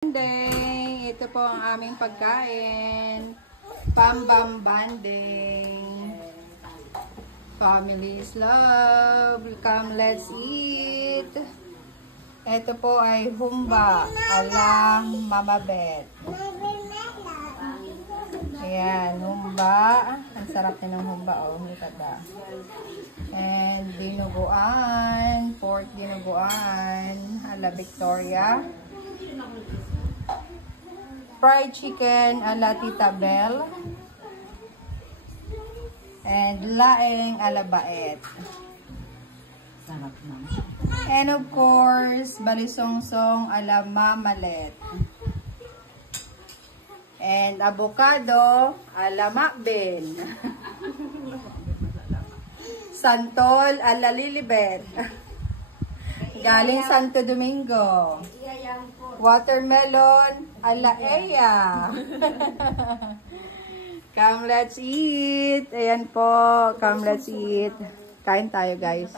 Banding. Ito po ang aming pagkain. Pambam banding. Family is love. Come, let's eat. Ito po ay humba ala Mama Bet. Ayan, humba. Ang sarap din ng humba. Oh, hitada. And dinuguan. Pork dinuguan. Ala Victoria. Fried chicken ala Tita Belle. And laing ala Baet. Sarap na. And of course, balisongsong ala Mamalet. And avocado ala Makben. Santol ala Lilibet. Galing Santo Domingo. Watermelon ala Eya. Come, let's eat. Ayan po. Come, let's eat. Kain tayo, guys.